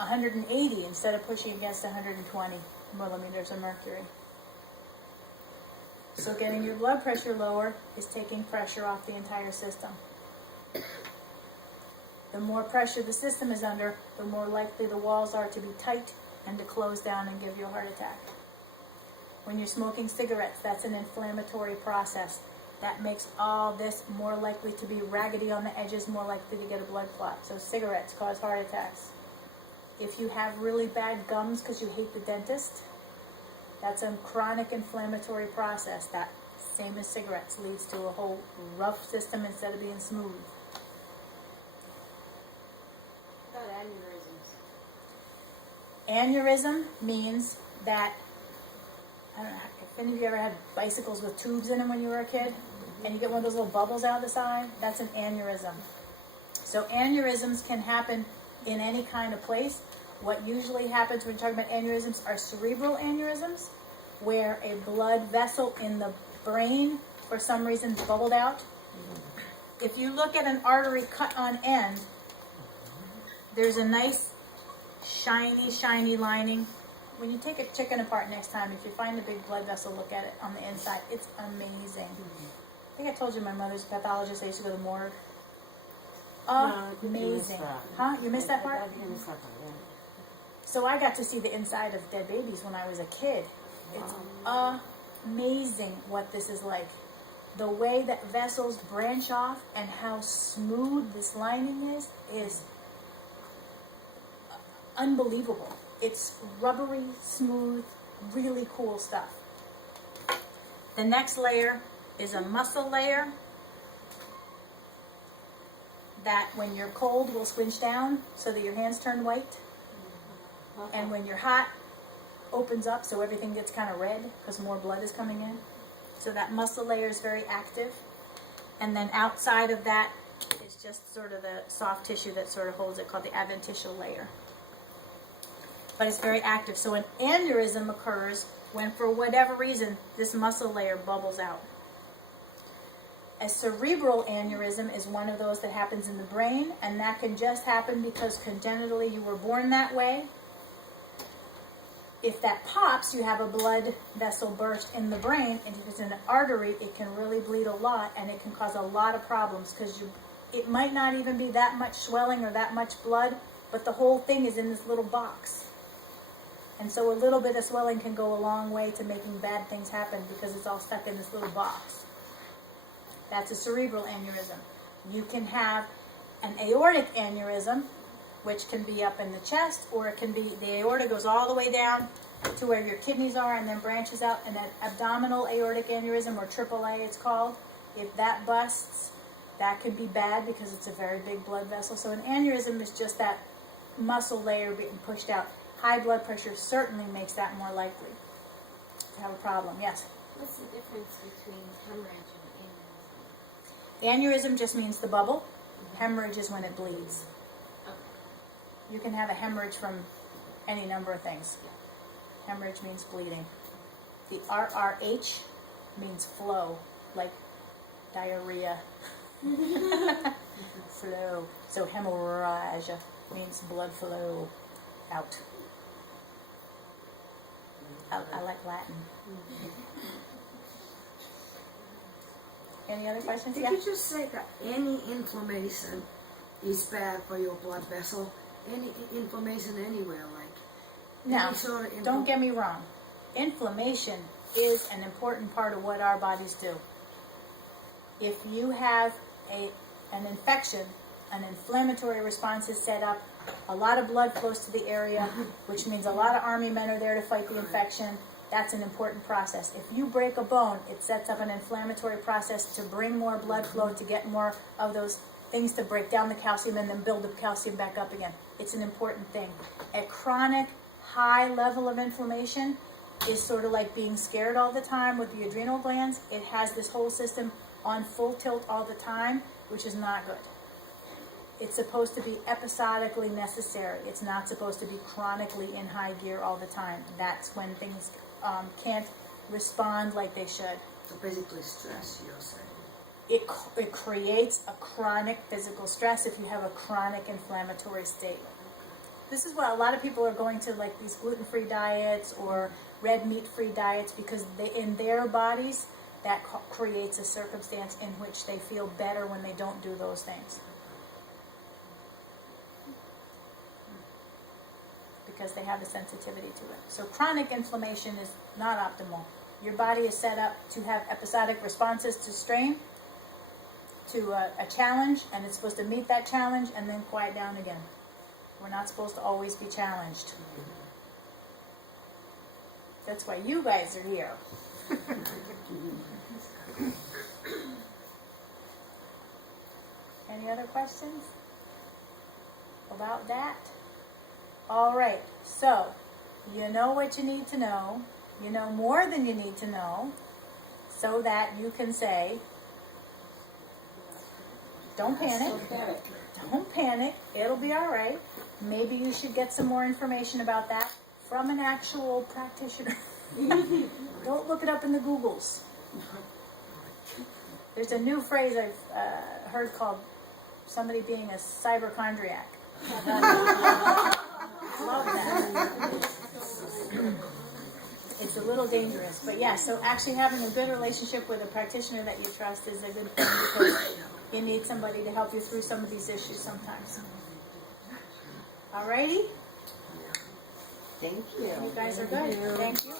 180 instead of pushing against 120 millimeters of mercury. So getting your blood pressure lower is taking pressure off the entire system. The more pressure the system is under, the more likely the walls are to be tight and to close down and give you a heart attack. When you're smoking cigarettes, that's an inflammatory process. That makes all this more likely to be raggedy on the edges, more likely to get a blood clot. So cigarettes cause heart attacks. If you have really bad gums because you hate the dentist, that's a chronic inflammatory process. That, same as cigarettes, leads to a whole rough system instead of being smooth. What about aneurysms? Aneurysm means that, I don't know, if any of you ever had bicycles with tubes in them when you were a kid, and you get one of those little bubbles out the side, that's an aneurysm. So aneurysms can happen in any kind of place. What usually happens when you're talking about aneurysms are cerebral aneurysms, where a blood vessel in the brain, for some reason, bubbled out. If you look at an artery cut on end, there's a nice, shiny lining. When you take a chicken apart next time, if you find a big blood vessel, look at it on the inside. It's amazing. I think I told you my mother's a pathologist. I used to go to the morgue. Amazing. Huh? You missed that part? I missed that part, yeah. So I got to see the inside of dead babies when I was a kid. It's amazing what this is like. The way that vessels branch off and how smooth this lining is unbelievable. It's rubbery, smooth, really cool stuff. The next layer is a muscle layer that when you're cold will squinch down so that your hands turn white. And when you're hot, opens up so everything gets kind of red because more blood is coming in. So that muscle layer is very active. And then outside of that is just sort of the soft tissue that sort of holds it, called the adventitial layer. But it's very active. So an aneurysm occurs when, for whatever reason, this muscle layer bubbles out. A cerebral aneurysm is one of those that happens in the brain, and that can just happen because congenitally you were born that way. If that pops, you have a blood vessel burst in the brain, and if it's in an artery, it can really bleed a lot, and it can cause a lot of problems because it might not even be that much swelling or that much blood, but the whole thing is in this little box. And so a little bit of swelling can go a long way to making bad things happen because it's all stuck in this little box. That's a cerebral aneurysm. You can have an aortic aneurysm, which can be up in the chest, or it can be, the aorta goes all the way down to where your kidneys are and then branches out. And an abdominal aortic aneurysm, or AAA it's called, if that busts, that can be bad because it's a very big blood vessel. So an aneurysm is just that muscle layer being pushed out. High blood pressure certainly makes that more likely to have a problem. Yes? What's the difference between hemorrhage and aneurysm? Aneurysm just means the bubble. Hemorrhage is when it bleeds. Okay. You can have a hemorrhage from any number of things. Hemorrhage means bleeding. The RRH means flow, like diarrhea. Flow. So hemorrhage means blood flow out. I like Latin. Any other questions? Did you just say that any inflammation is bad for your blood vessel? Any inflammation anywhere, like Now, any sort of don't get me wrong. Inflammation is an important part of what our bodies do. If you have an infection, an inflammatory response is set up, a lot of blood flows to the area, which means a lot of army men are there to fight the infection. That's an important process. If you break a bone, it sets up an inflammatory process to bring more blood flow, to get more of those things to break down the calcium and then build the calcium back up again. It's an important thing. A chronic high level of inflammation is sort of like being scared all the time with the adrenal glands. It has this whole system on full tilt all the time, which is not good. It's supposed to be episodically necessary. It's not supposed to be chronically in high gear all the time. That's when things can't respond like they should. So basically stress, you're saying. It creates a chronic physical stress if you have a chronic inflammatory state. This is why a lot of people are going to like these gluten-free diets or red meat-free diets, because they, in their bodies, that creates a circumstance in which they feel better when they don't do those things. Because they have a sensitivity to it. So chronic inflammation is not optimal. Your body is set up to have episodic responses to strain, to a challenge, and it's supposed to meet that challenge and then quiet down again. We're not supposed to always be challenged. That's why you guys are here. Any other questions about that? All right, so you know what you need to know. You know more than you need to know, so that you can say, don't panic. Don't panic. It'll be all right. Maybe you should get some more information about that from an actual practitioner. Don't look it up in the Googles. There's a new phrase I've heard called somebody being a cyberchondriac. Love that. It's a little dangerous, but yeah, so actually having a good relationship with a practitioner that you trust is a good thing, because you need somebody to help you through some of these issues sometimes. Alrighty? Thank you. You guys are good. Thank you.